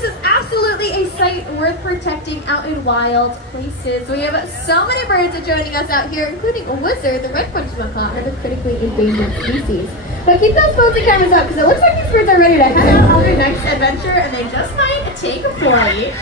this is absolutely a site worth protecting out in wild places. We have so many birds joining us out here, including a wizard, the red-fringed macaw, and the critically endangered species. But keep those phones and cameras up, because it looks like these birds are ready to head out on their next adventure, and they just might take a flight.